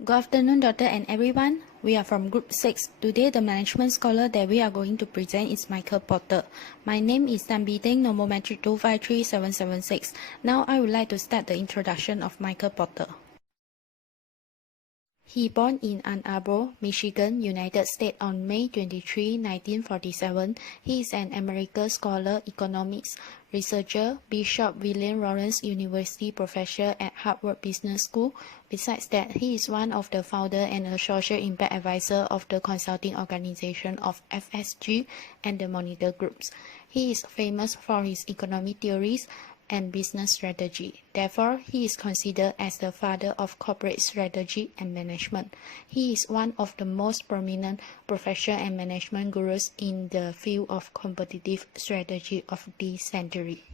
Good afternoon, Doctor and everyone. We are from Group 6. Today, the management scholar that we are going to present is Michael Porter. My name is Tambiteng NMR2533776. Now, I would like to start the introduction of Michael Porter. He born in Ann Arbor, Michigan, United States on May 23, 1947. He is an American scholar, economics researcher, Bishop William Lawrence University professor at Harvard Business School. Besides that, he is one of the founder and a social impact advisor of the consulting organization of FSG and the Monitor Groups. He is famous for his economic theories and business strategy. Therefore, he is considered as the father of corporate strategy and management. He is one of the most prominent professional and management gurus in the field of competitive strategy of this century.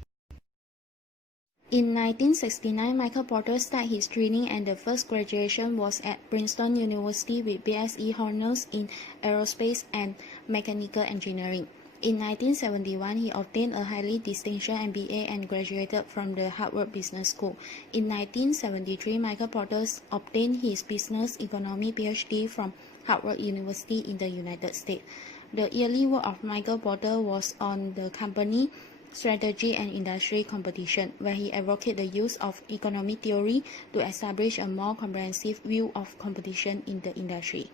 In 1969, Michael Porter started his training and the first graduation was at Princeton University with BSc honors in aerospace and mechanical engineering. In 1971, he obtained a highly distinguished MBA and graduated from the Harvard Business School. In 1973, Michael Porter obtained his business economy PhD from Harvard University in the United States. The early work of Michael Porter was on the company strategy and industry competition, where he advocated the use of economic theory to establish a more comprehensive view of competition in the industry.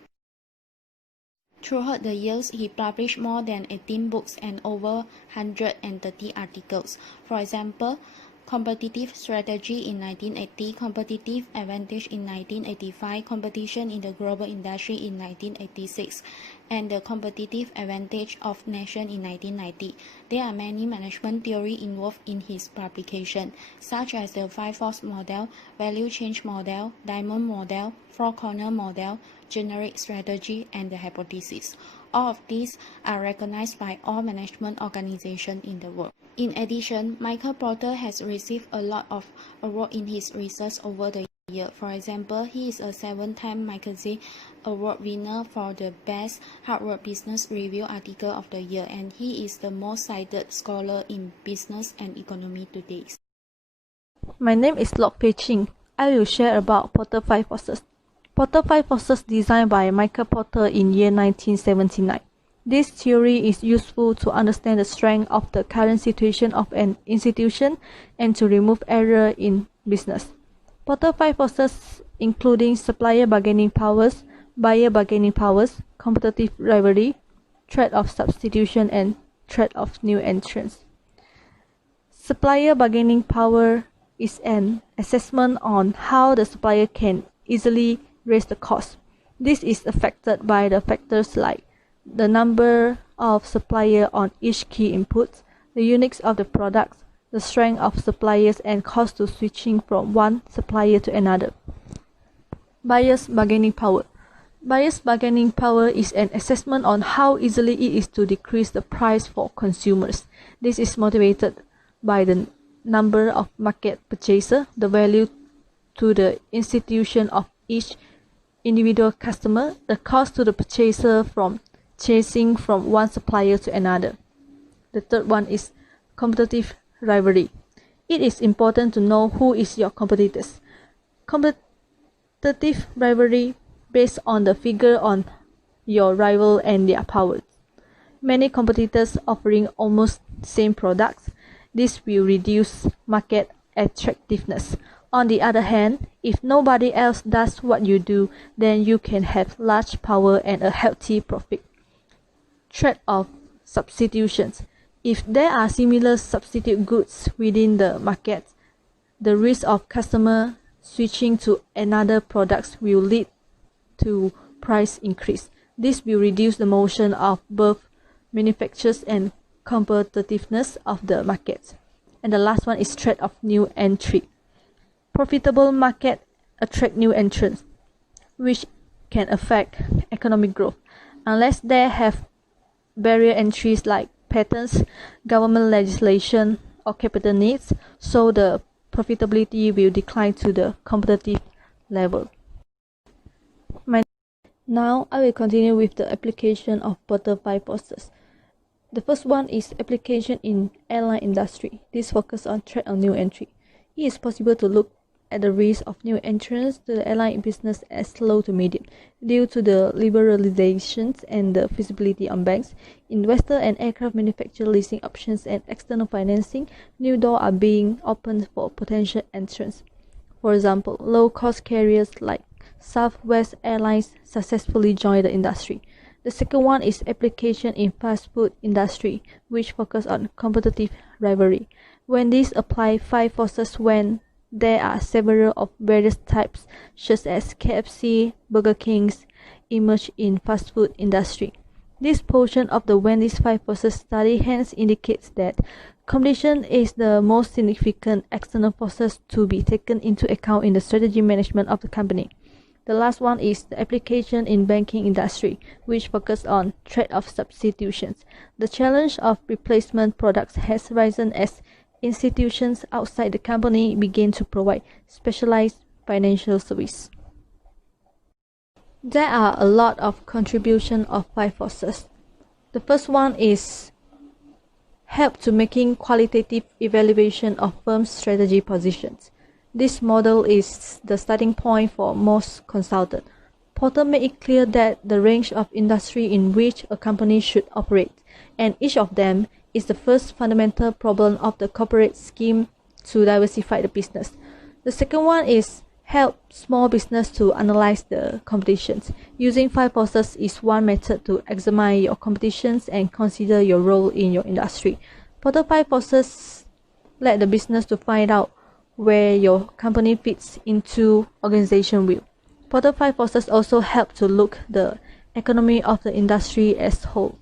Throughout the years, he published more than 18 books and over 130 articles. For example, Competitive Strategy in 1980, Competitive Advantage in 1985, Competition in the Global Industry in 1986, and The Competitive Advantage of Nation in 1990. There are many management theories involved in his publication, such as the Five-Force Model, Value Change Model, Diamond Model, Four-Corner Model, Generic Strategy, and the Hypothesis. All of these are recognized by all management organizations in the world. In addition, Michael Porter has received a lot of awards in his research over the years. For example, he is a 7-time magazine award winner for the Best Harvard Business Review Article of the Year, and he is the most cited scholar in business and economy today. My name is Lok Pei Ching. I will share about Porter 5 forces. Porter 5 forces designed by Michael Porter in year 1979. This theory is useful to understand the strength of the current situation of an institution and to remove error in business. Porter 5 forces including supplier bargaining powers, buyer bargaining powers, competitive rivalry, threat of substitution, and threat of new entrants. Supplier bargaining power is an assessment on how the supplier can easily raise the cost. This is affected by the factors like the number of suppliers on each key input, the uniqueness of the products, the strength of suppliers, and cost to switching from one supplier to another. Buyer's bargaining power. Buyer's bargaining power is an assessment on how easily it is to decrease the price for consumers. This is motivated by the number of market purchasers, the value to the institution of each individual customer, the cost to the purchaser from chasing from one supplier to another. The third one is competitive rivalry. It is important to know who is your competitors. Competitive rivalry based on the figure on your rival and their powers. Many competitors offering almost same products. This will reduce market attractiveness. On the other hand, if nobody else does what you do, then you can have large power and a healthy profit. Threat of substitutions. If there are similar substitute goods within the market, the risk of customer switching to another product will lead to price increase. This will reduce the motion of both manufacturers and competitiveness of the market. And the last one is threat of new entry. Profitable market attract new entrants, which can affect economic growth. Unless they have barrier entries like patents, government legislation, or capital needs, so the profitability will decline to the competitive level. Now I will continue with the application of Porter 5 forces. The first one is application in airline industry. This focuses on threat of new entry. It is possible to look at the risk of new entrants to the airline business as low to medium. Due to the liberalizations and the feasibility on banks, investor and aircraft manufacturer leasing options and external financing, new doors are being opened for potential entrants. For example, low-cost carriers like Southwest Airlines successfully joined the industry. The second one is application in fast food industry, which focus on competitive rivalry. When these apply 5 forces when there are several of various types, such as KFC, Burger Kings, emerge in fast food industry. This portion of the when these 5 forces study hence indicates that competition is the most significant external forces to be taken into account in the strategy management of the company. The last one is the application in banking industry, which focus on trade-off substitutions. The challenge of replacement products has risen as institutions outside the company begin to provide specialized financial service. There are a lot of contribution of 5 forces. The first one is help to making qualitative evaluation of firms' strategy positions. This model is the starting point for most consultants. Porter made it clear that the range of industry in which a company should operate, and each of them is the first fundamental problem of the corporate scheme to diversify the business. The second one is help small business to analyze the competitions. Using 5 forces is one method to examine your competitions and consider your role in your industry. Porter 5 forces let the business to find out where your company fits into organization view. Porter 5 forces also help to look the economy of the industry as whole.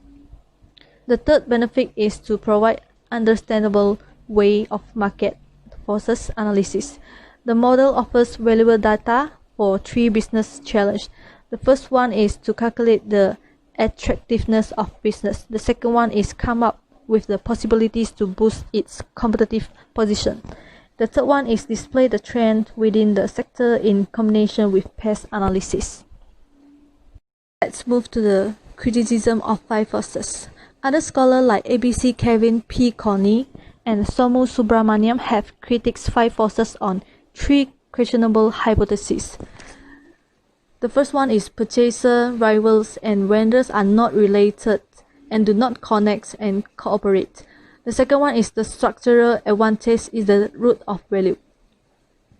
The third benefit is to provide understandable way of market forces analysis. The model offers valuable data for 3 business challenges. The first one is to calculate the attractiveness of business. The second one is come up with the possibilities to boost its competitive position. The third one is display the trend within the sector in combination with past analysis. Let's move to the criticism of 5 forces. Other scholars like ABC Kevin P. Coney and Somu Subramaniam have critiqued 5 forces on 3 questionable hypotheses. The first one is purchaser, rivals, and vendors are not related and do not connect and cooperate. The second one is the structural advantage is the root of value.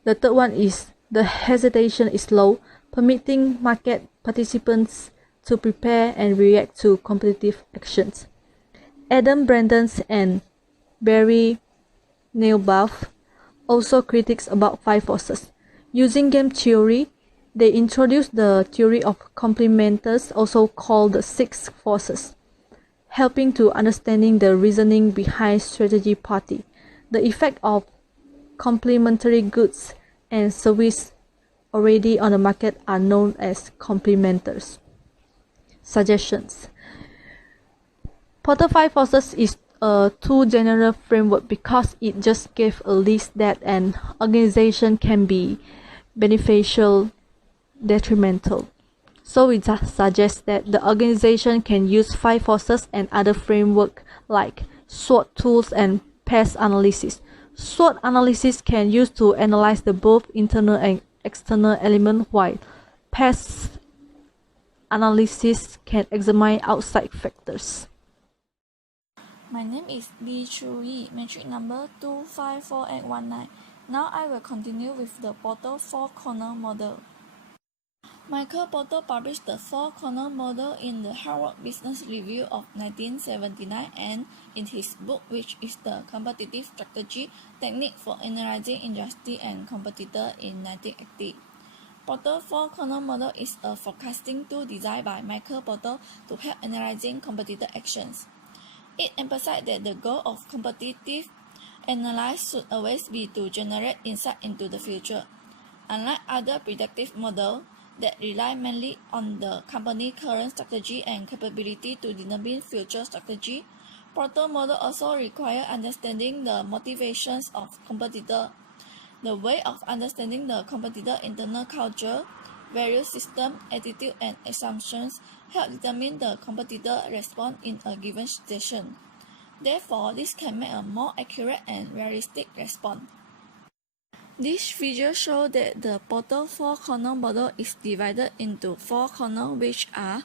The third one is the hesitation is low, permitting market participants to prepare and react to competitive actions. Adam Brandon and Barry Neilbaugh also critiques about 5 forces. Using game theory, they introduced the theory of complementers, also called the 6 forces, helping to understanding the reasoning behind strategy party. The effect of complementary goods and service already on the market are known as complementers. Suggestions. Porter 5 forces is a too general framework because it just gave a list that an organization can be beneficial, detrimental. So it suggests that the organization can use 5 forces and other framework like SWOT tools and past analysis. SWOT analysis can use to analyze the both internal and external element, while past analysis can examine outside factors. My name is B. Chui, metric number 254819. Now I will continue with the Porter 4-corner model. Michael Porter published the 4-corner model in the Harvard Business Review of 1979 and in his book, which is the Competitive Strategy Technique for Analyzing Industry and Competitor in 1980. Porter 4-corner model is a forecasting tool designed by Michael Porter to help analyzing competitor actions. It emphasized that the goal of competitive analysis should always be to generate insight into the future. Unlike other predictive models that rely mainly on the company's current strategy and capability to determine future strategy, Porter model also requires understanding the motivations of competitor. The way of understanding the competitor internal culture, value system, attitude, and assumptions help determine the competitor response in a given situation. Therefore, this can make a more accurate and realistic response. This figure shows that the Porter four-corner model is divided into four corners, which are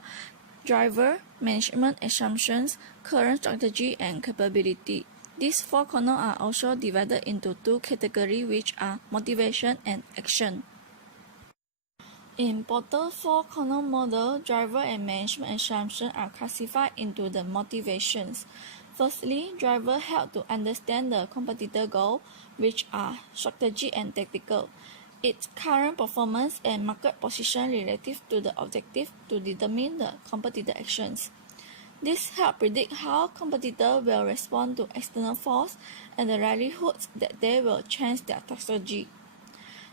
driver, management assumptions, current strategy, and capability. These four corners are also divided into two categories, which are motivation and action. In Porter four-corner model, driver and management assumptions are classified into the motivations. Firstly, driver help to understand the competitor goal, which are strategy and tactical, its current performance and market position relative to the objective to determine the competitor actions. This help predict how competitors will respond to external force and the likelihood that they will change their strategy.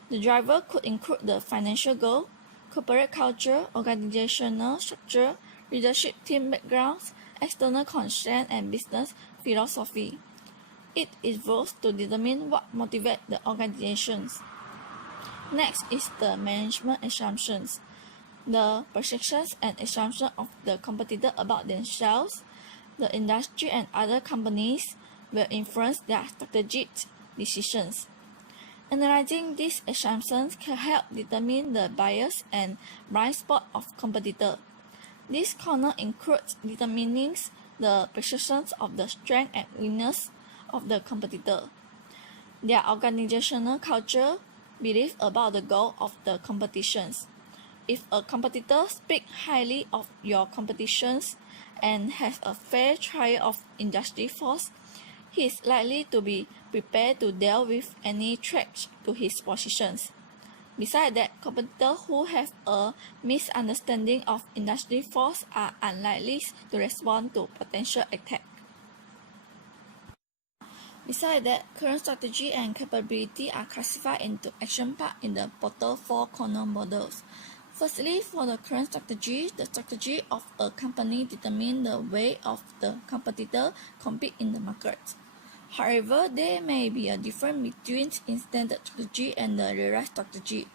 The driver could include the financial goal, corporate culture, organizational structure, leadership team backgrounds, external constraints, and business philosophy. It evolves to determine what motivates the organizations. Next is the management assumptions. The perceptions and assumptions of the competitor about themselves, the industry, and other companies will influence their strategic decisions. Analyzing these assumptions can help determine the bias and blind spot of competitor. This corner includes determining the perceptions of the strength and weakness of the competitor, their organizational culture, belief about the goal of the competitions. If a competitor speaks highly of your competitions and has a fair trial of industry force, he is likely to be prepared to deal with any threats to his positions. Besides that, competitors who have a misunderstanding of industry force are unlikely to respond to potential attack. Besides that, current strategy and capability are classified into action part in the Porter four-corner models. Firstly, for the current strategy, the strategy of a company determines the way of the competitor compete in the market. However, there may be a difference between intended strategy and the realized strategy.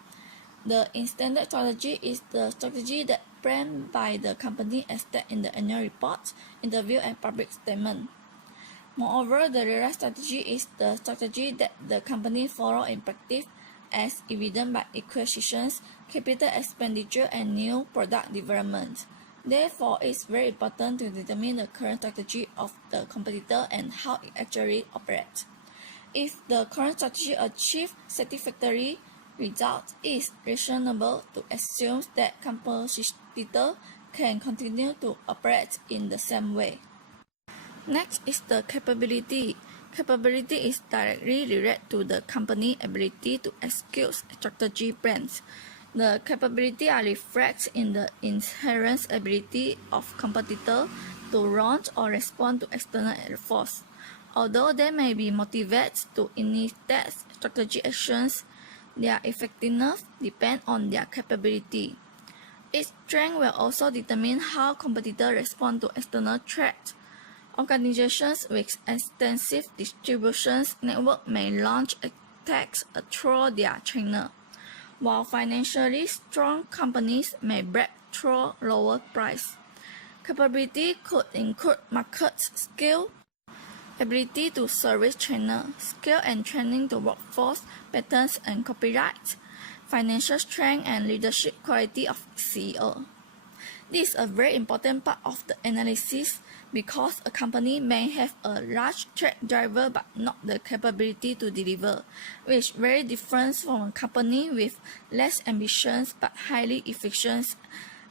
The intended strategy is the strategy that planned by the company as stated in the annual report, interview, and public statement. Moreover, the realized strategy is the strategy that the company follows in practice as evident by acquisitions, capital expenditure, and new product development. Therefore, it's very important to determine the current strategy of the competitor and how it actually operates. If the current strategy achieves satisfactory results, it is reasonable to assume that competitor can continue to operate in the same way. Next is the capability. Capability is directly related to the company's ability to execute strategy plans. The capability are reflected in the inherent ability of competitor to launch or respond to external force. Although they may be motivated to initiate strategic actions, their effectiveness depends on their capability. Its strength will also determine how competitors respond to external threats. Organizations with extensive distribution network may launch attacks through their channel, while financially strong companies may break through lower price. Capability could include market skill, ability to service channel, skill and training to workforce, patents and copyright, financial strength and leadership quality of CEO. This is a very important part of the analysis because a company may have a large track driver but not the capability to deliver, which is very different from a company with less ambitions but highly efficient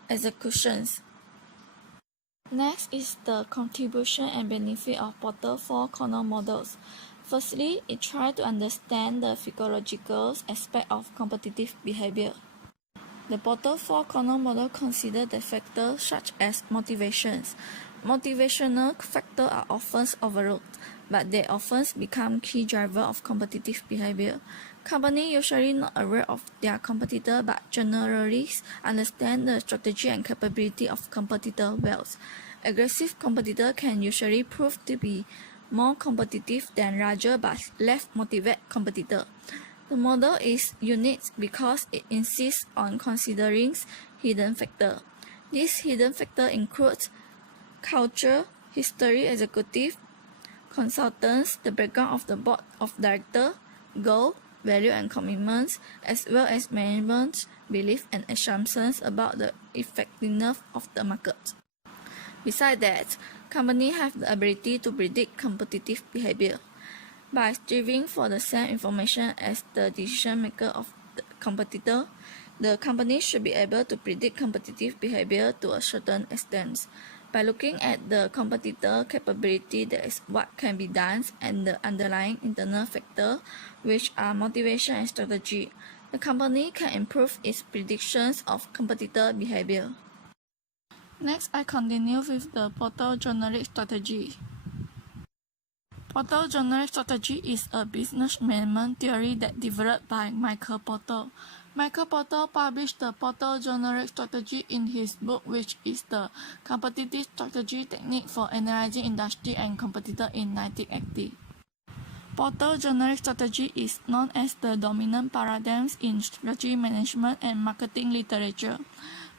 executions. Next is the contribution and benefit of Porter four-corner models. Firstly, it tries to understand the psychological aspect of competitive behavior. The Porter four-corner model considers the factors such as motivations. Motivational factors are often overlooked, but they often become key drivers of competitive behavior. Companies usually not aware of their competitor but generally understand the strategy and capability of competitor well. Aggressive competitor can usually prove to be more competitive than larger but less motivated competitor. The model is unique because it insists on considering hidden factors. These hidden factors include culture, history, executive, consultants, the background of the board of directors, goal, value and commitments, as well as management's beliefs and assumptions about the effectiveness of the market. Besides that, companies have the ability to predict competitive behavior. By striving for the same information as the decision maker of the competitor, the company should be able to predict competitive behavior to a certain extent. By looking at the competitor capability, that is what can be done, and the underlying internal factors, which are motivation and strategy, the company can improve its predictions of competitor behavior. Next, I continue with the portal generic strategy. Portal generic strategy is a business management theory that developed by Michael Porter. Michael Porter published the Portal generic strategy in his book, which is the Competitive Strategy Technique for Analyzing Industry and Competitor in 1980. Portal generic strategy is known as the dominant paradigm in strategy management and marketing literature.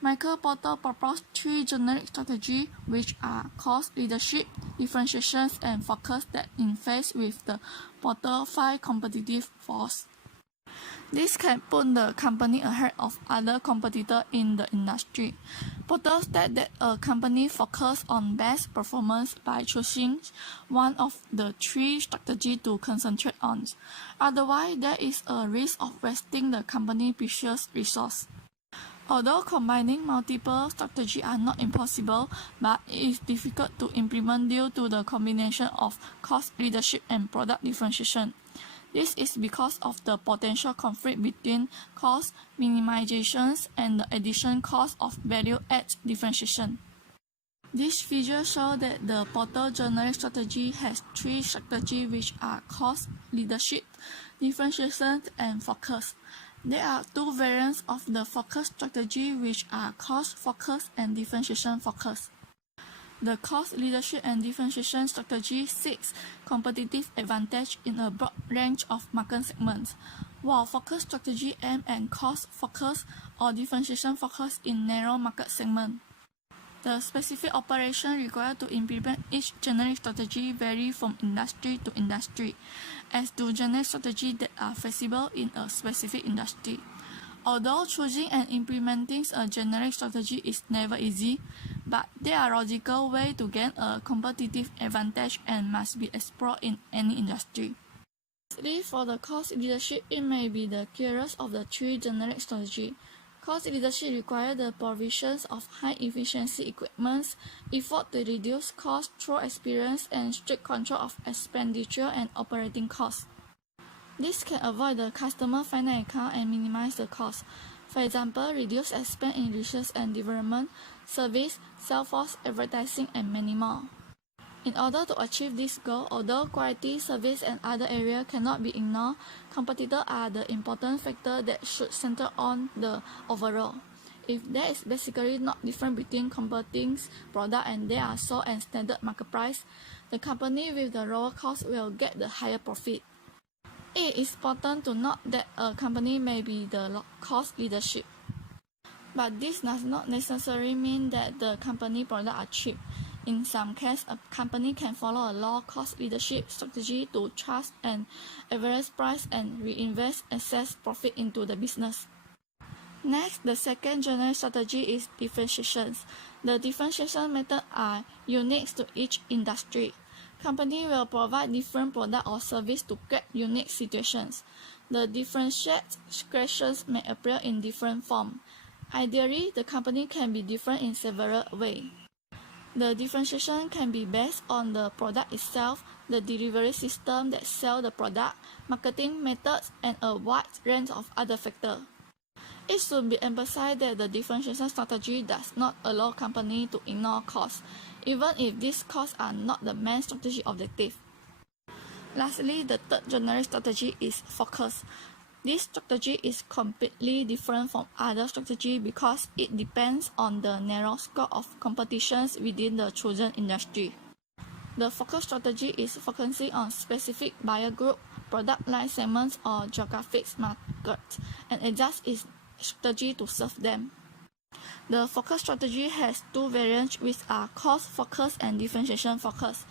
Michael Porter proposed 3 generic strategies, which are cost leadership, differentiation, and focus, that interface with the Porter 5 competitive force. This can put the company ahead of other competitors in the industry. Porter stated that a company focuses on best performance by choosing one of the 3 strategies to concentrate on. Otherwise, there is a risk of wasting the company's precious resource. Although combining multiple strategies are not impossible, but it is difficult to implement due to the combination of cost leadership and product differentiation. This is because of the potential conflict between cost minimizations and the additional cost of value-add differentiation. This figure shows that the Porter generic strategy has 3 strategies, which are cost leadership, differentiation, and focus. There are 2 variants of the focus strategy, which are cost focus and differentiation focus. The cost leadership and differentiation strategy seeks competitive advantage in a broad range of market segments, while focus strategy aims at cost focus or differentiation focus in narrow market segments. The specific operation required to implement each generic strategy vary from industry to industry, as do generic strategies that are feasible in a specific industry. Although choosing and implementing a generic strategy is never easy, but there are logical ways to gain a competitive advantage and must be explored in any industry. Lastly, for the cost leadership, it may be the clearest of the 3 generic strategies. Cost leadership requires the provision of high-efficiency equipment, effort to reduce costs through experience, and strict control of expenditure and operating costs. This can avoid the customer final account and minimize the cost. For example, reduce expense in research and development, service, sales force, advertising, and many more. In order to achieve this goal, although quality, service, and other areas cannot be ignored, competitors are the important factor that should center on the overall. If there is basically not difference between competing products and they are sold at standard market price, the company with the lower cost will get the higher profit. It is important to note that a company may be the cost leadership, but this does not necessarily mean that the company products are cheap. In some cases, a company can follow a low-cost leadership strategy to charge an average price and reinvest excess profit into the business. Next, the second generic strategy is differentiation. The differentiation methods are unique to each industry. Company will provide different product or service to create unique situations. The differentiated situations may appear in different forms. Ideally, the company can be different in several ways. The differentiation can be based on the product itself, the delivery system that sells the product, marketing methods, and a wide range of other factors. It should be emphasized that the differentiation strategy does not allow companies to ignore costs, even if these costs are not the main strategic objective. Lastly, the third generic strategy is focus. This strategy is completely different from other strategies because it depends on the narrow scope of competitions within the chosen industry. The focus strategy is focusing on specific buyer group, product line segments, or geographic markets, and adjusts its strategy to serve them. The focus strategy has 2 variants, which are cost focus and differentiation focus.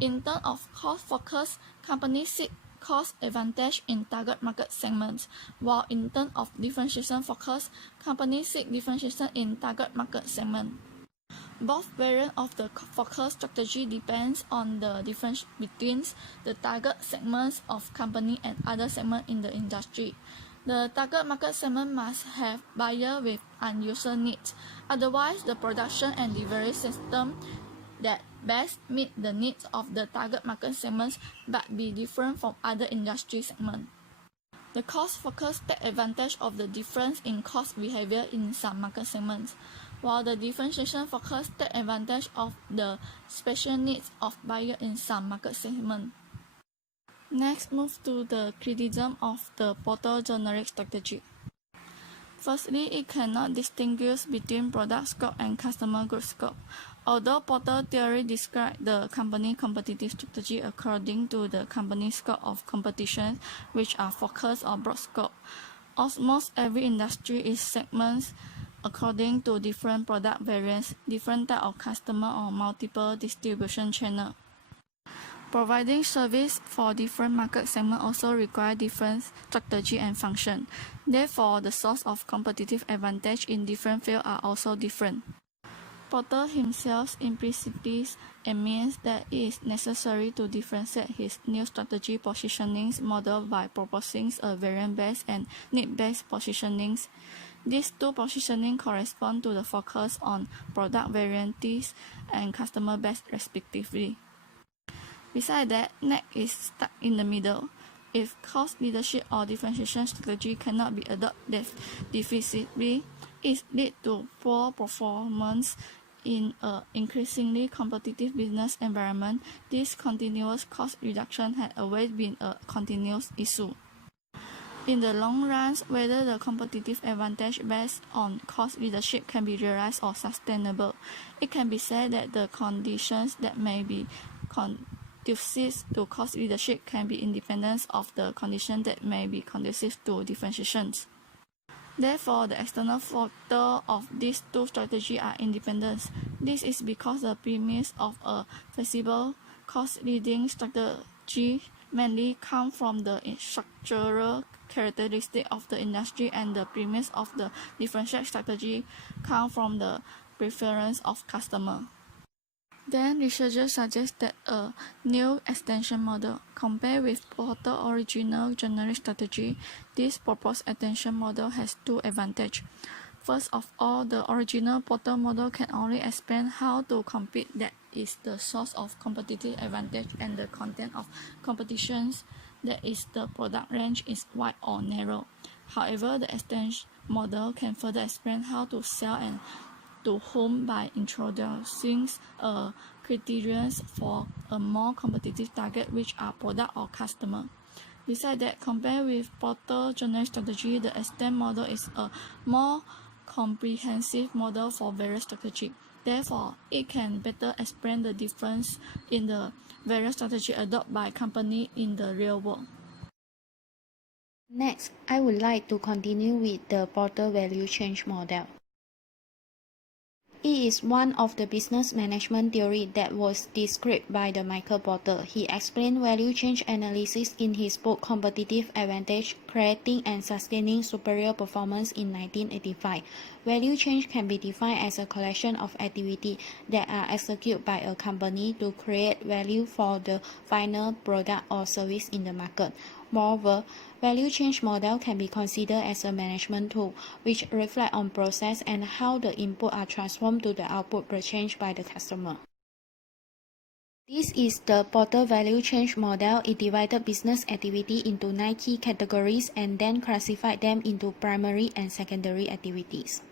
In terms of cost focus, companies seek cost advantage in target market segments, while in terms of differentiation focus, companies seek differentiation in target market segment. Both variants of the focus strategy depends on the difference between the target segments of company and other segments in the industry. The target market segment must have buyer with unusual needs, otherwise the production and delivery system that best meet the needs of the target market segments but be different from other industry segments. The cost focus take advantage of the difference in cost behavior in some market segments, while the differentiation focus take advantage of the special needs of buyers in some market segments. Next, move to the criticism of the Porter generic strategy. Firstly, it cannot distinguish between product scope and customer group scope. Although Porter theory describes the company competitive strategy according to the company scope of competition, which are focused or broad scope, almost every industry is segmented according to different product variants, different type of customer or multiple distribution channels. Providing service for different market segments also require different strategy and function. Therefore, the source of competitive advantage in different fields are also different. Porter himself implicitly admits that it is necessary to differentiate his new strategy positioning model by proposing a variant-based and need-based positioning. These two positioning correspond to the focus on product varieties and customer base respectively. Besides that, NEC is stuck in the middle. If cost leadership or differentiation strategy cannot be adopted defensively, it leads to poor performance in an increasingly competitive business environment. This continuous cost reduction has always been a continuous issue. In the long run, whether the competitive advantage based on cost leadership can be realized or sustainable, it can be said that the conditions that may be conducive to cost leadership can be independent of the conditions that may be conducive to differentiations. Therefore, the external factors of these two strategies are independent. This is because the premise of a feasible cost-leading strategy mainly comes from the structural characteristics of the industry, and the premise of the differential strategy comes from the preference of customers. Then researchers suggest that a new extension model, compared with Porter's original generic strategy, this proposed extension model has two advantages. First of all, the original Porter model can only explain how to compete, that is the source of competitive advantage, and the content of competitions, that is the product range, is wide or narrow. However, the extension model can further explain how to sell and to whom by introducing a criterion for a more competitive target, which are product or customer. Besides that, compared with Porter generic strategy, the extend model is a more comprehensive model for various strategies. Therefore, it can better explain the difference in the various strategies adopted by companies in the real world. Next, I would like to continue with the Porter value change model. It is one of the business management theory that was described by the Michael Porter. He explained value change analysis in his book Competitive Advantage, Creating and Sustaining Superior Performance in 1985. Value change can be defined as a collection of activities that are executed by a company to create value for the final product or service in the market. Moreover, value change model can be considered as a management tool, which reflect on process and how the input are transformed to the output purchased by the customer. This is the Porter value change model. It divided business activity into 9 key categories and then classified them into primary and secondary activities.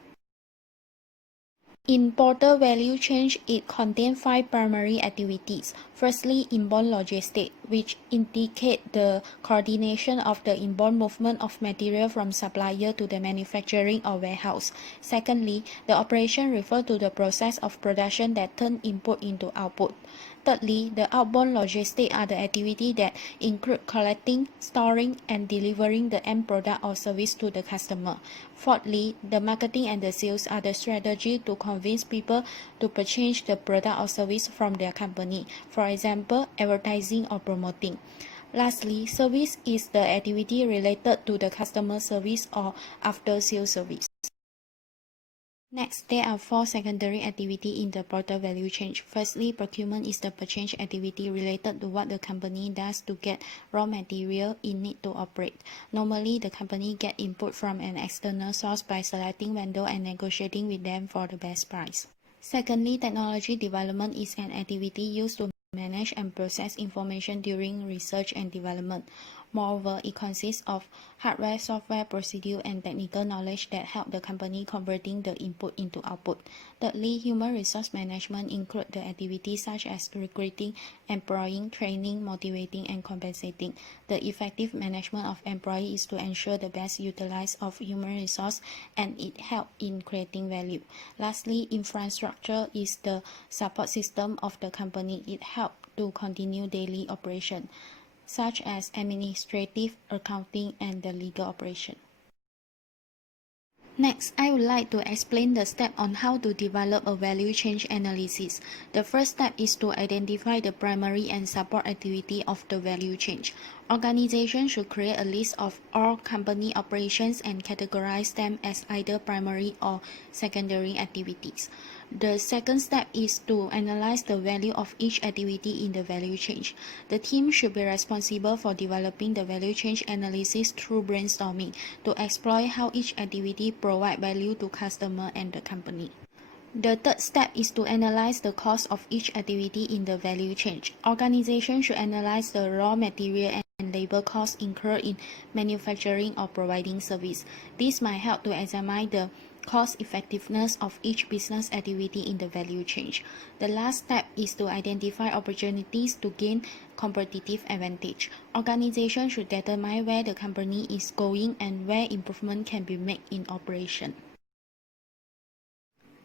In Porter value change, it contains 5 primary activities. Firstly, inbound logistics, which indicate the coordination of the inbound movement of material from supplier to the manufacturing or warehouse. Secondly, the operation refers to the process of production that turn input into output. Thirdly, the outbound logistics are the activities that include collecting, storing, and delivering the end product or service to the customer. Fourthly, the marketing and the sales are the strategy to convince people to purchase the product or service from their company, for example, advertising or promoting. Lastly, service is the activity related to the customer service or after-sales service. Next, there are 4 secondary activities in the porter value chain. Firstly, procurement is the purchase activity related to what the company does to get raw material it needs to operate. Normally, the company gets input from an external source by selecting vendor and negotiating with them for the best price. Secondly, technology development is an activity used to manage and process information during research and development. Moreover, it consists of hardware, software, procedure, and technical knowledge that help the company converting the input into output. Thirdly, human resource management includes the activities such as recruiting, employing, training, motivating, and compensating. The effective management of employees is to ensure the best utilization of human resource, and it helps in creating value. Lastly, infrastructure is the support system of the company. It helps to continue daily operation, such as administrative, accounting, and the legal operation. Next, I would like to explain the step on how to develop a value chain analysis. The first step is to identify the primary and support activity of the value chain. Organizations should create a list of all company operations and categorize them as either primary or secondary activities. The second step is to analyze the value of each activity in the value chain. The team should be responsible for developing the value chain analysis through brainstorming to explore how each activity provides value to customer and the company. The third step is to analyze the cost of each activity in the value chain. Organizations should analyze the raw material and labor costs incurred in manufacturing or providing service. This might help to examine the cost effectiveness of each business activity in the value chain. The last step is to identify opportunities to gain competitive advantage. Organizations should determine where the company is going and where improvement can be made in operation.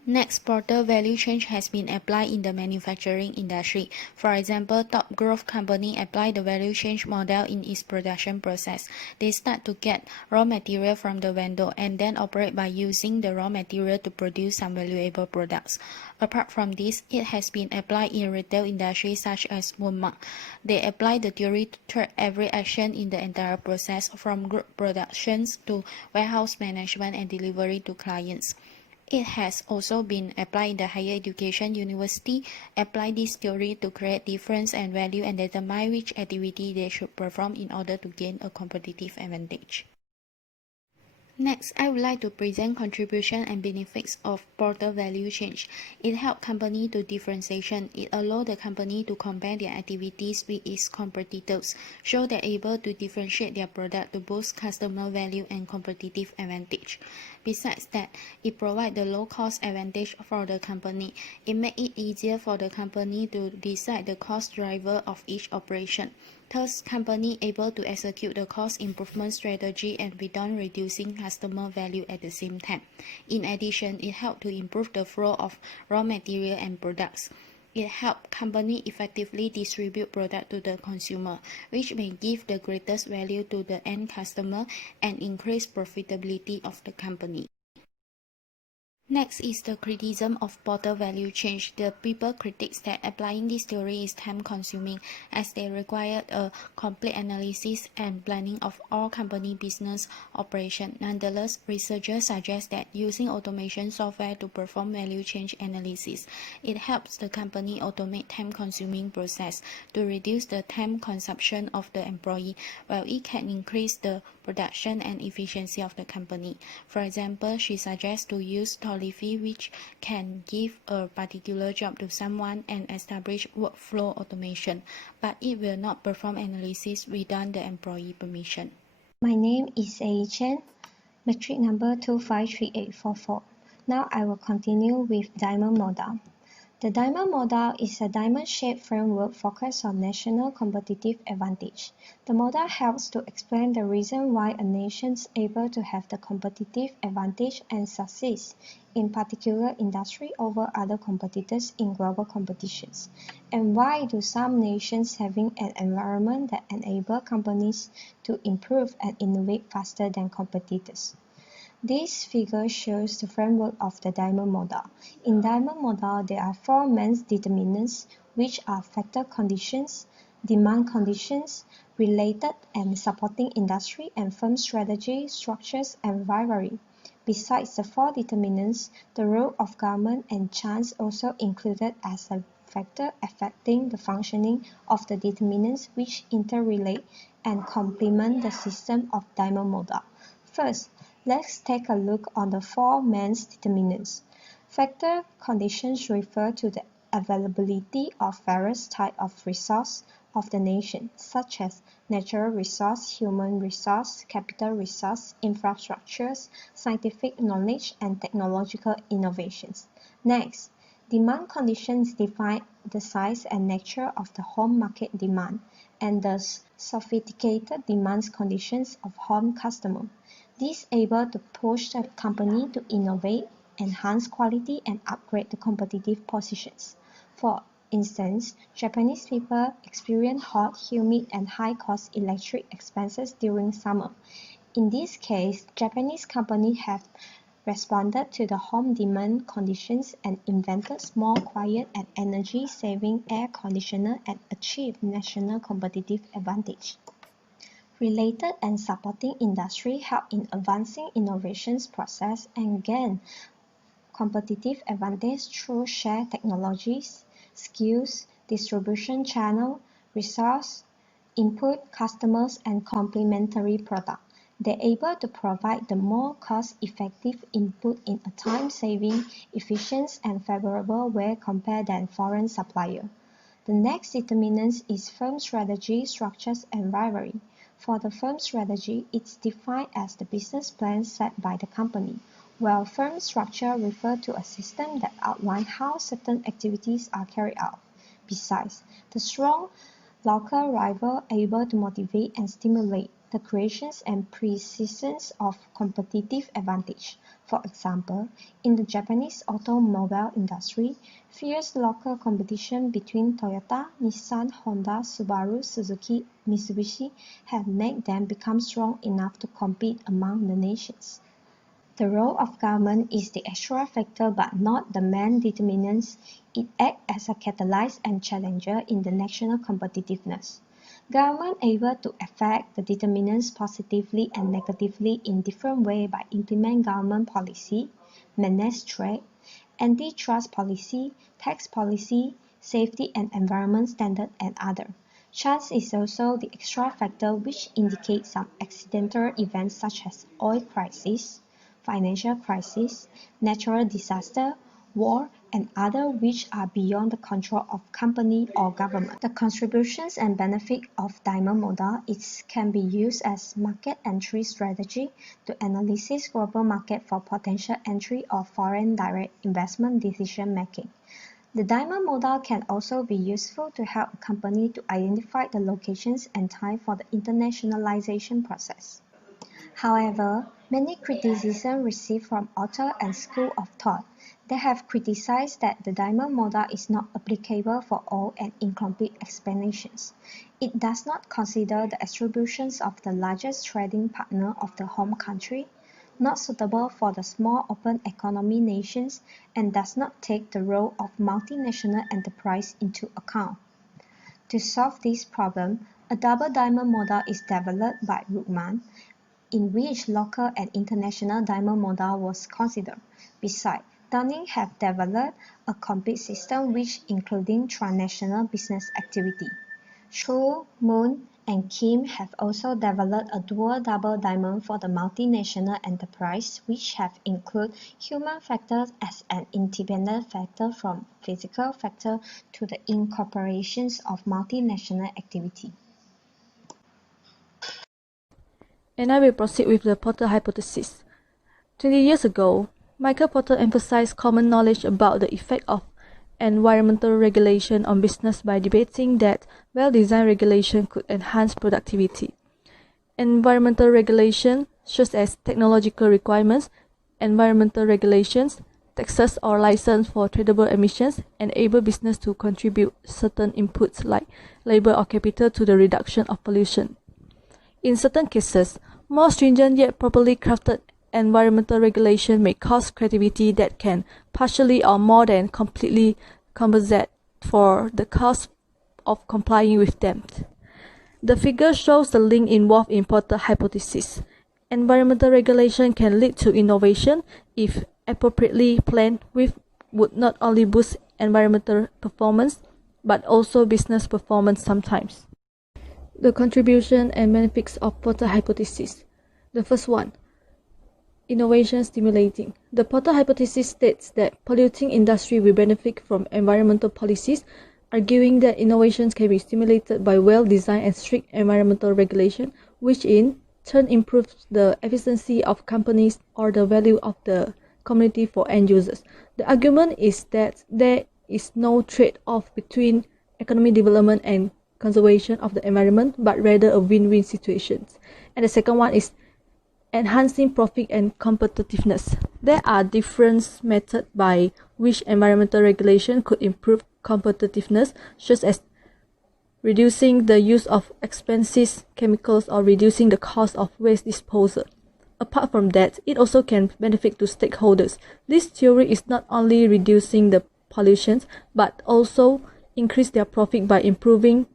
Next, porter value chain has been applied in the manufacturing industry. For example, top growth company apply the value chain model in its production process. They start to get raw material from the vendor and then operate by using the raw material to produce some valuable products. Apart from this, it has been applied in retail industry such as Walmart. They apply the theory to track every action in the entire process from group productions to warehouse management and delivery to clients. It has also been applied in the higher education. University apply this theory to create difference and value and determine which activity they should perform in order to gain a competitive advantage. Next, I would like to present contribution and benefits of porter value chain. It helps company to differentiation. It allows the company to compare their activities with its competitors, so they're able to differentiate their product to boost customer value and competitive advantage. Besides that, it provides the low-cost advantage for the company. It makes it easier for the company to decide the cost driver of each operation. Thus, company able to execute the cost improvement strategy and without reducing customer value at the same time. In addition, it helps to improve the flow of raw material and products. It helps company effectively distribute product to the consumer, which may give the greatest value to the end customer and increase profitability of the company. Next is the criticism of porter value chain. The people critiques that applying this theory is time-consuming as they require a complete analysis and planning of all company business operation. Nonetheless, researchers suggest that using automation software to perform value chain analysis, it helps the company automate time-consuming process to reduce the time consumption of the employee, while it can increase the production and efficiency of the company. For example, she suggests to use which can give a particular job to someone and establish workflow automation, but it will not perform analysis without the employee permission. My name is A. Chen, metric number 253844. Now I will continue with diamond model. The diamond model is a diamond-shaped framework focused on national competitive advantage. The model helps to explain the reason why a nation is able to have the competitive advantage and succeed in particular industry over other competitors in global competitions, and why do some nations having an environment that enable companies to improve and innovate faster than competitors. This figure shows the framework of the diamond model. In diamond model, there are 4 main determinants, which are factor conditions, demand conditions, related and supporting industry and firm strategy, structures, and rivalry. Besides the four determinants, the role of government and chance also included as a factor affecting the functioning of the determinants which interrelate and complement the system of diamond model. First, let's take a look on the four main determinants. Factor conditions refer to the availability of various types of resources of the nation, such as natural resource, human resource, capital resource, infrastructures, scientific knowledge, and technological innovations. Next, demand conditions define the size and nature of the home market demand and the sophisticated demand conditions of home customer. This able to push the company to innovate, enhance quality, and upgrade the competitive positions. For instance, Japanese people experience hot, humid, and high-cost electric expenses during summer. In this case, Japanese companies have responded to the home demand conditions and invented small, quiet, and energy-saving air conditioner and achieved national competitive advantage. Related and supporting industry help in advancing innovations process and gain competitive advantage through shared technologies, skills, distribution channel, resource, input, customers, and complementary product. They're able to provide the more cost-effective input in a time-saving, efficient, and favorable way compared than foreign supplier. The next determinant is firm strategy, structures, and rivalry. For the firm strategy, it's defined as the business plan set by the company, while firm structure refers to a system that outlines how certain activities are carried out. Besides, the strong local rival able to motivate and stimulate the creations and persistence of competitive advantage. For example, in the Japanese automobile industry, fierce local competition between Toyota, Nissan, Honda, Subaru, Suzuki, Mitsubishi have made them become strong enough to compete among the nations. The role of government is the extra factor but not the main determinant. It acts as a catalyst and challenger in the national competitiveness. Government able to affect the determinants positively and negatively in different ways by implement government policy, manage trade, antitrust policy, tax policy, safety and environment standard, and other. Chance is also the extra factor which indicates some accidental events such as oil crisis, financial crisis, natural disaster, war, and other which are beyond the control of company or government. The contributions and benefit of diamond model can be used as market entry strategy to analyze global market for potential entry or foreign direct investment decision making. The diamond model can also be useful to help a company to identify the locations and time for the internationalization process. However, many criticisms received from authors and schools of thought. They have criticized that the diamond model is not applicable for all and incomplete explanations. It does not consider the attributions of the largest trading partner of the home country, not suitable for the small open economy nations, and does not take the role of multinational enterprise into account. To solve this problem, a double diamond model is developed by Ruckman, in which local and international diamond model was considered. Besides, Dunning have developed a complete system which including transnational business activity. Chu, Moon, and Kim have also developed a dual double diamond for the multinational enterprise, which have included human factors as an independent factor from physical factor to the incorporations of multinational activity. And I will proceed with the Porter hypothesis. 20 years ago, Michael Porter emphasized common knowledge about the effect of environmental regulation on business by debating that well-designed regulation could enhance productivity. Environmental regulation, such as technological requirements, environmental regulations, taxes or license for tradable emissions, enable business to contribute certain inputs like labor or capital to the reduction of pollution. In certain cases, more stringent yet properly crafted environmental regulation may cause creativity that can partially or more than completely compensate for the cost of complying with them. The figure shows the link involved in Porter hypothesis. Environmental regulation can lead to innovation if appropriately planned, which would not only boost environmental performance but also business performance sometimes. The contribution and benefits of Porter hypothesis. The first one, innovation stimulating. The Porter hypothesis states that polluting industry will benefit from environmental policies, arguing that innovations can be stimulated by well-designed and strict environmental regulation, which in turn improves the efficiency of companies or the value of the community for end users. The argument is that there is no trade-off between economic development and conservation of the environment, but rather a win-win situation. And the second one is enhancing profit and competitiveness. There are different methods by which environmental regulation could improve competitiveness, such as reducing the use of expensive chemicals or reducing the cost of waste disposal. Apart from that, it also can benefit to stakeholders. This theory is not only reducing the pollution, but also increase their profit by improving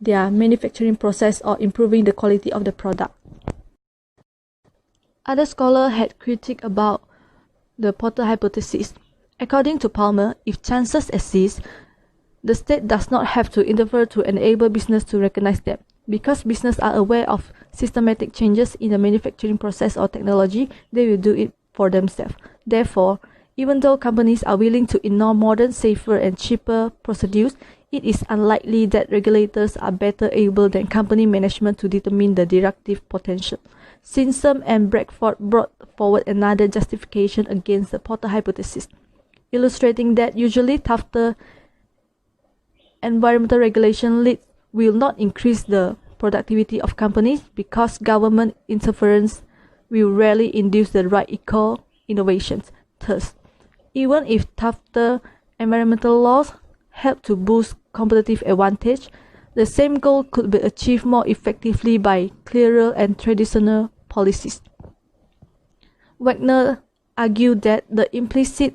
their manufacturing process or improving the quality of the product. Other scholars had critiqued about the Porter hypothesis. According to Palmer, if chances exist, the state does not have to interfere to enable business to recognize them. Because business are aware of systematic changes in the manufacturing process or technology, they will do it for themselves. Therefore, even though companies are willing to ignore modern, safer, and cheaper procedures, it is unlikely that regulators are better able than company management to determine the disruptive potential. Simpson and Bradford brought forward another justification against the Porter hypothesis, illustrating that usually tougher environmental regulation will not increase the productivity of companies because government interference will rarely induce the right eco-innovations. Thus, even if tougher environmental laws help to boost competitive advantage, the same goal could be achieved more effectively by clearer and traditional policies. Wagner argued that the implicit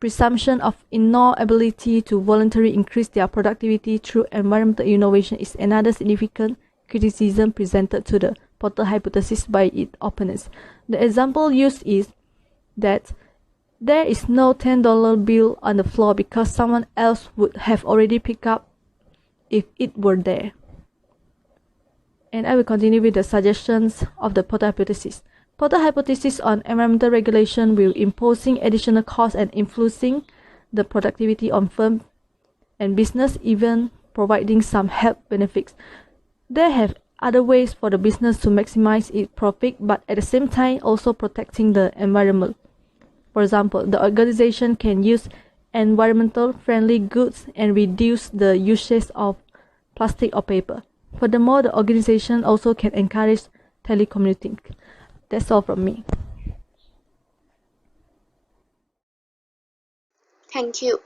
presumption of inability to voluntarily increase their productivity through environmental innovation is another significant criticism presented to the Porter hypothesis by its opponents. The example used is that there is no $10 bill on the floor because someone else would have already picked up if it were there. And I will continue with the suggestions of the Porter hypothesis. Porter hypothesis on environmental regulation will imposing additional costs and influencing the productivity on firm and business, even providing some health benefits. They have other ways for the business to maximize its profit, but at the same time also protecting the environment. For example, the organization can use environmental friendly goods and reduce the usage of plastic or paper. Furthermore, the organization also can encourage telecommuting. That's all from me. Thank you.